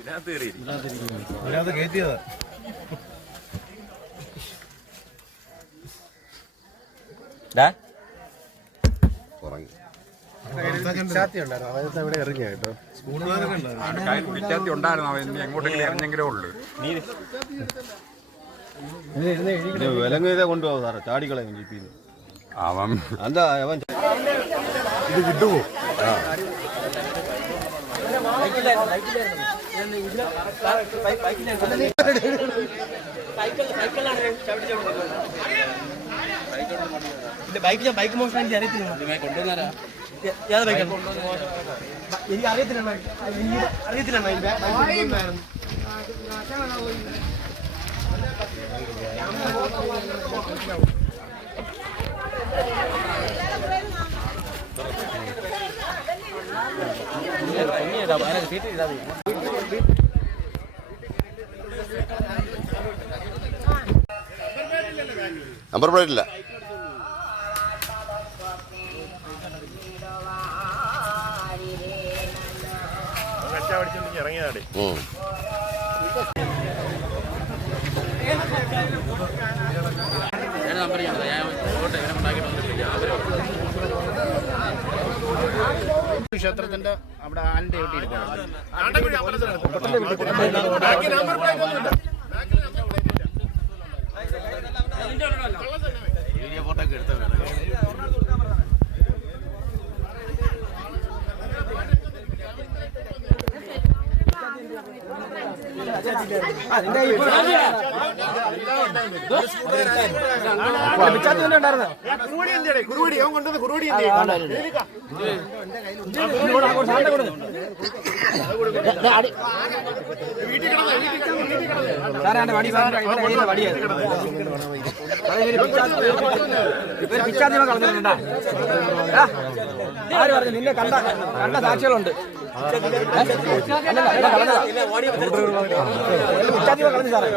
ഇതിനകത്ത് കയറ്റിയതാ. വിച്ചാത്തി ഉണ്ടായിരുന്നു, അവൻ എങ്ങോട്ടെങ്കിലും ഇറങ്ങെങ്കിലേ ഉള്ളു. വിലങ്ങ കൊണ്ടുപോകും സാറേ, ചാടിക്കളയും ജീപ്പിന്ന്. അവൻ എന്താ അവൻ ഇത് കിട്ടുമോ? ബൈക്ക് മോശം എനിക്ക് അറിയത്തില്ല. എനിക്ക് അറിയത്തില്ല. നമ്പർ പ്ലേറ്റ് ഇല്ല. ഇറങ്ങിയതാടി. ക്ഷേത്രത്തിന്റെ അവിടെ ആലിന്റെ വീഡിയോ ഫോട്ടോ ഒക്കെ എടുത്ത ആര് പറഞ്ഞു? നിന്നെ കണ്ട സാക്ഷികളുണ്ട്. കളഞ്ഞു സാറേ.